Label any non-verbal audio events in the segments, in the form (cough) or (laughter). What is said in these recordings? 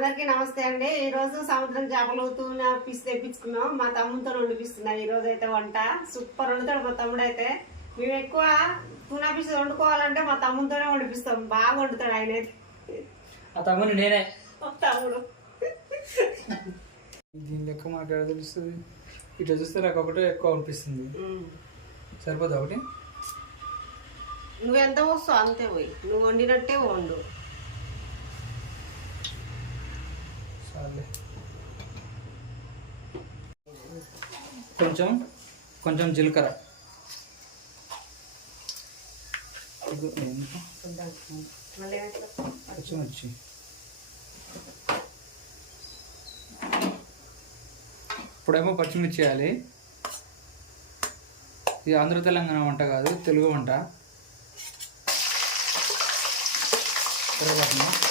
అందరికీ నమస్తే అండి. ఈ రోజు సముద్రం చేపలు తూన పిసి తెప్పించుకున్నాం. మా తమ్ముతో వండిపిస్తున్నా. ఈ రోజు అయితే వంట. సూపర్ వండుతాడు మా తమ్ముడు అయితే. మేము ఎక్కువ తూనా పిసి వండుకోవాలంటే మా తమ్ముతోనే వండిపిస్తాం. బాగా వండుతాడు ఆయన అయితే. తమ్ముని నేనే. మా తమ్ముడు. దీని లెక్క మనకు ఎక్కడ తెలుస్తుంది? ఇట్లా చూస్తే నాకు ఒకటే ఎక్కువ అనిపిస్తుంది. సరిపోదా ఒకటి? నువ్వు ఎంత వస్తావు అంతే పోయి. నువ్వు వండినట్టే వండు చాలే కొంచెం కొంచెం జీలకర్ర. పచ్చిమిర్చి. ఇప్పుడేమో పచ్చిమిర్చి వేయాలి ఇది ఆంధ్ర తెలంగాణ వంట కాదు తెలుగు వంట. కరివేపాకునా?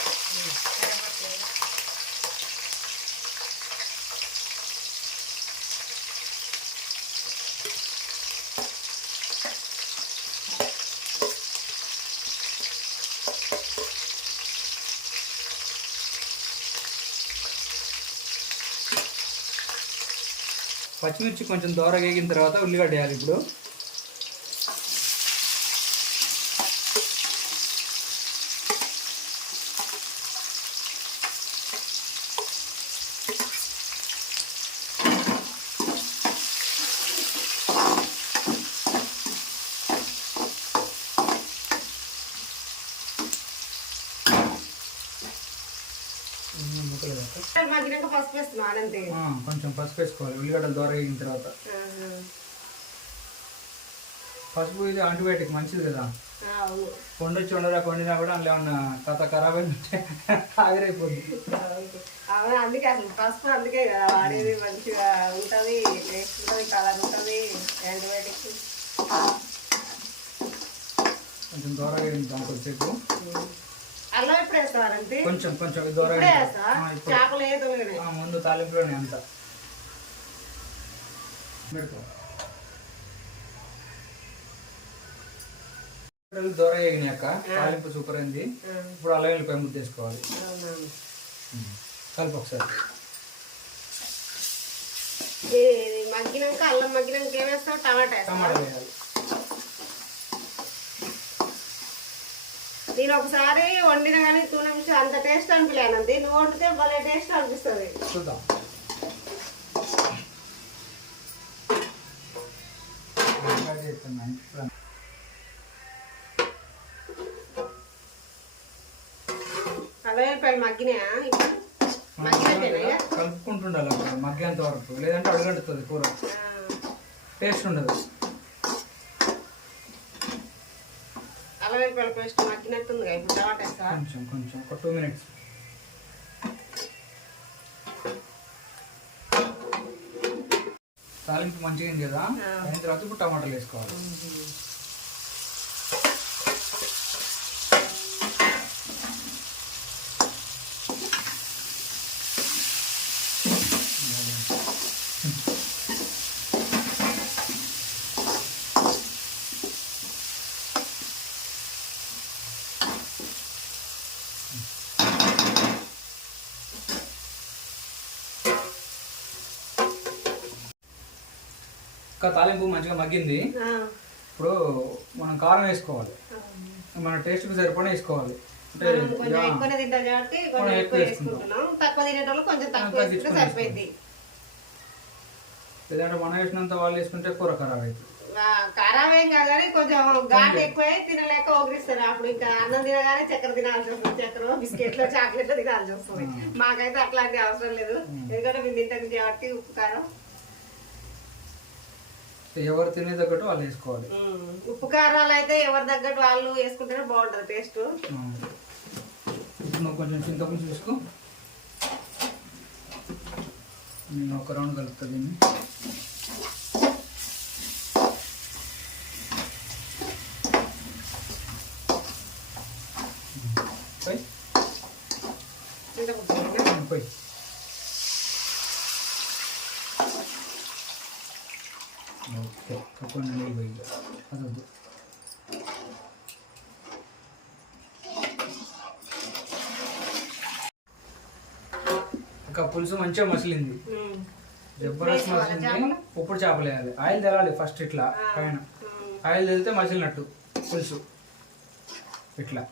పచ్చిమిర్చి కొంచెం దూరగా వేగిన తర్వాత ఉల్లిగడ్డ వేయాలి ఇప్పుడు ఉమ్, ముక్కలు వేయాలి. మగ్గినాక పసుపు వేస్తున్నాను అంతే ఆ, కొంచెం పసుపు వేసుకోవాలి. ఉల్లిగడ్డలు దూర వేగిన తర్వాత. పసుపు ఇది యాంటీబయాటిక్ మంచిది కదా. కొండొచ్చి ఉండరా కొండినా కూడా అందులో ఏమన్నా కథ ఖరాబ్ అయిందంటే (laughs) ఆవిరైపోద్ది అవును. అందుకే అసలు పసుపు అందుకే కదా వాడేది మంచిగా ఉంటుంది టేస్ట్ ఉంటుంది కలర్ ఉంటుంది యాంటీబయాటిక్. కొంచెం దూరగా వేయించాం కొద్దిసేపు అల్లం ఎప్పుడు వేస్తావారంటే కొంచెం కొంచెం దూరగా చేపలు ఏదో ముందు తాలింపులోనే అంత. దూర వేగినాక తాలింపు సూపర్ అయింది. ఇప్పుడు అల్లం వెళ్ళిపోయి ముద్ద వేసుకోవాలి కలిపి ఒకసారి. మగ్గినాక అల్లం మగ్గినాక ఏం వేస్తావు? టమాటా? టమాటా వేయాలి. నేను ఒకసారి వండిన కానీ తూన మిషన్ అంత టేస్ట్ అనిపించలేనంది నువ్వు వండితే భలే టేస్ట్ అనిపిస్తుంది. చూద్దాం. మగ్గినాయా కలుపుకుంటుండాలి మగ్గేంత వరకు. లేదంటే అడుగంటుతుంది కూర. టేస్ట్ ఉండదు. అల్లం పేస్ట్ మగ్గినట్టుందిగా ఇప్పుడు టమాటా కొంచెం కొంచెం ఒక టూ మినిట్స్ తాలింపు మంచిగా కదా. అయిన తర్వాత ఇప్పుడు టమాటాలు వేసుకోవాలి. ఇంకా తాలింపు మంచిగా మగ్గింది. ఇప్పుడు మనం కారం వేసుకోవాలి. మన టేస్ట్కి సరిపడా వేసుకోవాలి. కొంచెం ఎక్కువనే తింటాం కాబట్టి కొంచెం ఎక్కువ వేసుకుంటున్నాం. తక్కువ తినేటోళ్ళు కొంచెం తక్కువ వేసుకుంటే సరిపోయింది. లేదంటే మనం వేసినంత వాళ్ళు వేసుకుంటే కూర ఖరాబ్ అవుతుంది. ఖరాబ్ ఏం కాదు కానీ కొంచెం ఘాటు ఎక్కువై తినలేక ఓగిరిస్తారు అప్పుడు ఇంకా అన్నం తినగానే చక్కెర తినాల్సి వస్తుంది. చక్కెర బిస్కెట్లు చాక్లెట్లు తినాల్సి వస్తుంది. మాకైతే అట్లాంటి అవసరం లేదు. ఎందుకంటే మేము తింటాం కాబట్టి ఉప్పు కారం. ఎవరు తినేదగ్గట్టు వాళ్ళు వేసుకోవాలి. ఉప్పు కారాలు అయితే ఎవరి తగ్గట్టు వాళ్ళు వేసుకుంటేనే బాగుంటుంది టేస్ట్. ఇప్పుడు కొంచెం చింతపులుసు తీసుకో నేను ఒక రౌండ్ కలుపుతా దీన్ని. పోయి. అదొద్దు ఇంకా పులుసు మంచిగా మసిలింది. జబర్దస్త్ మసిలింది? ఉప్పుడు చేపలు వేయాలి ఆయిల్ తెలాలి ఫస్ట్ ఇట్లా పైన. ఆయిల్ తెలితే మసిలినట్టు పులుసు ఇట్లా.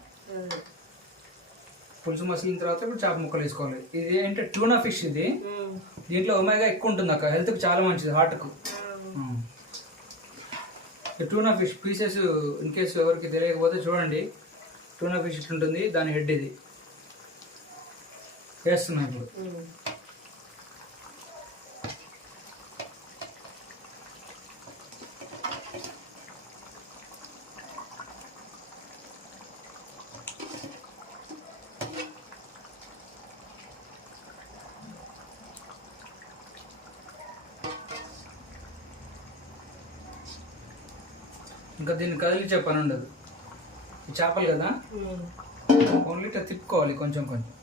పులుసు మసిలిన తర్వాత ఇప్పుడు చేప ముక్కలు వేసుకోవాలి ఇది ఏంటంటే ట్యూనా ఫిష్ ఇది. దీంట్లో ఒమేగా ఎక్కువ ఉంటుంది అక్క హెల్త్కి చాలా మంచిది హార్ట్కు. Tuna fish pieces in case ఎవరికి తెలియకపోతే చూడండి. టూనా ఫిష్ ఇట్లుంటుంది దాని హెడ్ ఇది. వేస్తున్నాను ఇప్పుడు. Hmm. ఇంకా దీన్ని కదిలించే పని ఉండదు ఈ చేపలు కదా. ఓన్లీ ఇట్లా తిప్పుకోవాలి కొంచెం కొంచెం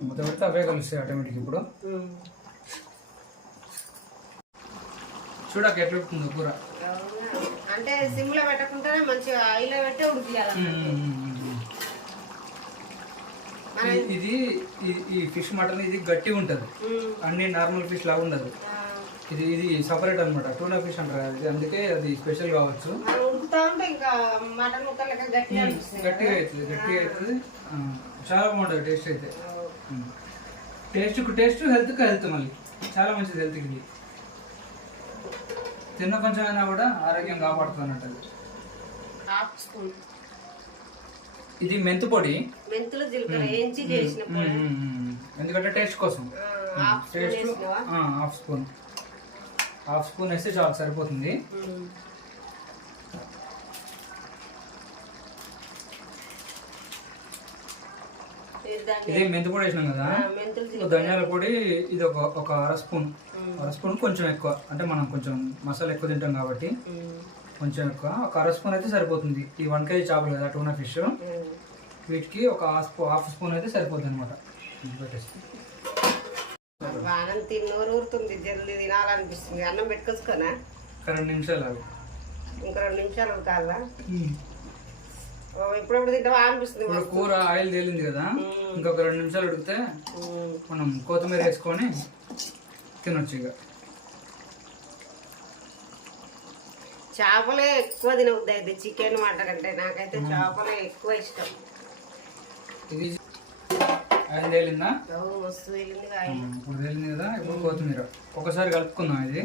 మొత్తం పెడితే అవే కలుస్తాయి ఆటోమేటిక్ ఇప్పుడు. చూడక ఎట్లా కూర? అంటే సిమ్లో పెట్టకుండానే మంచిగా ఆయిల్ పెట్టి ఉడికియాలి ఇది- ఈ- ఫిష్ మటన్ ఇది గట్టిగా ఉంటుంది. అన్ని నార్మల్ ఫిష్ లాగా ఉండదు. ఇది ఇది సపరేట్ అనమాట టూనా ఫిష్ అంటారు అది. అందుకే అది స్పెషల్ కావచ్చు. గట్టిగా అవుతుంది గట్టిగా అవుతుంది. చాలా బాగుంటుంది టేస్ట్ అయితే. టేస్ట్ టేస్ట్ హెల్త్కి హెల్త్ మళ్ళీ. చాలా మంచిది హెల్త్కి ఇది తిన్న కొంచెం అయినా కూడా ఆరోగ్యం కాపాడుతుంది అన్నట్టు. ఇది మెంతు పొడి. మెంతులు జీలకర్ర వేయించి చేసిన. ఎందుకంటే టేస్ట్ కోసం. Taste half spoon. Half spoon వేస్తే చాలా సరిపోతుంది. ఇది మెంతు పొడి వేసినాం కదా? ధనియాల పొడి ఇది ఒక ఒక అర స్పూన్. అర స్పూన్ కొంచెం ఎక్కువ. అంటే మనం కొంచెం మసాలా ఎక్కువ తింటాం కాబట్టి. కొంచెం ఎక్కువ. ఒక అర స్పూన్ అయితే సరిపోతుంది. ఈ వన్ కేజీ చేపలు కదా టూనా ఫిష్. వీటికి ఒక హాఫ్ స్పూ హాఫ్ స్పూన్ అయితే సరిపోతుంది అనమాట పెట్టేసి. బాగా తిన్నోరు ఊరుతుంది జల్దీ తినాలనిపిస్తుంది. అన్నం పెట్టుకొచ్చుకోనా? ఒక రెండు నిమిషాలు అవి ఇంకా రెండు నిమిషాలు ఉడకాలా ఇప్పుడప్పుడు తింటావా అనిపిస్తుంది ఇప్పుడు కూర ఆయిల్ తేలింది కదా. ఇంకొక రెండు నిమిషాలు ఉడికితే. మనం కొత్తిమీర వేసుకొని తినొచ్చు ఇక. చేపలే ఎక్కువ తినవద్దు అయితే చికెన్ మటన్ కంటే నాకైతే చేపలే ఎక్కువ ఇష్టం. ఇది ఓ, మస్తు వెళ్ళింది ఇప్పుడు కదా? ఇప్పుడు కొత్తిమీర. ఒకసారి కలుపుకుందాం ఇది.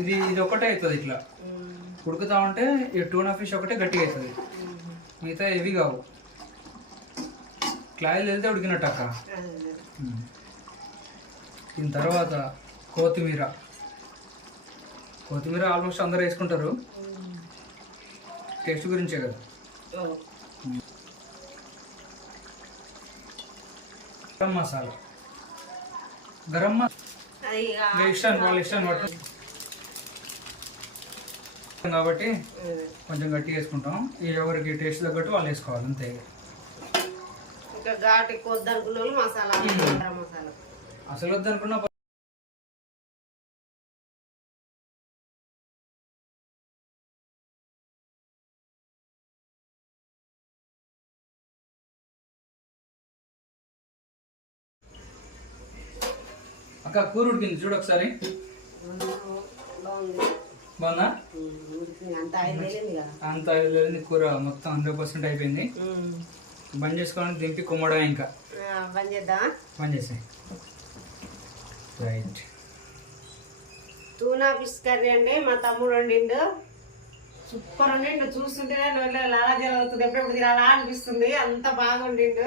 ఇది ఇది ఒకటే అవుతుంది ఇట్లా. ఉడుకుతా ఉంటే ఈ టూనా ఫిష్ ఒకటే గట్టిగా అవుతుంది మిగతా ఇవి కావు. క్లాయిల్ వెళ్తే ఉడికినట్టు అక్క. దీని తర్వాత కొత్తిమీర. కొత్తిమీర ఆల్మోస్ట్ అందరూ వేసుకుంటారు. టేస్ట్ గురించే కదా. గరం మసాలా. గరం మసాలా ఇష్టాన్ని వాళ్ళ ఇష్టాన్ని బట్టి కాబట్టి. కొంచెం గట్టిగా వేసుకుంటాం. ఎవరికి టేస్ట్ తగ్గట్టు వాళ్ళు వేసుకోవాలి అంతే. ఇంకా ఘాటు ఎక్కువ వద్దనుకున్న వాళ్ళు మసాలా మసాలా. అసలు వద్దనుకున్న అక్క కూర ఉడికింది చూడు ఒకసారి. బాగుందా? అంత వెళ్ళింది కూర మొత్తం హండ్రెడ్ పర్సెంట్ అయిపోయింది. బంద్ చేసుకోవడానికి దింపి కుమ్మడం ఇంకా. బంద్ చేద్దామా బంద్ చేసి రైట్. తూనా ఫిష్ కర్రీ అండి మా తమ్ముడు వండిండు. సూపర్ ఉండిండు చూస్తుంటేనే నోట్లో లాలా జరుగుతుంది ఎప్పుడెప్పుడు తినాలా అనిపిస్తుంది అంత బాగుండిండు